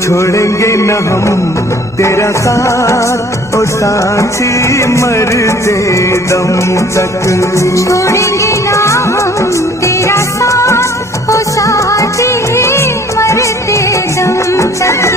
छोड़ेंगे न हम तेरा साथ ओ साथी, मरते दम तक। छोड़ेंगे ना हम तेरा साथ ओ साथी, मरते दम तक।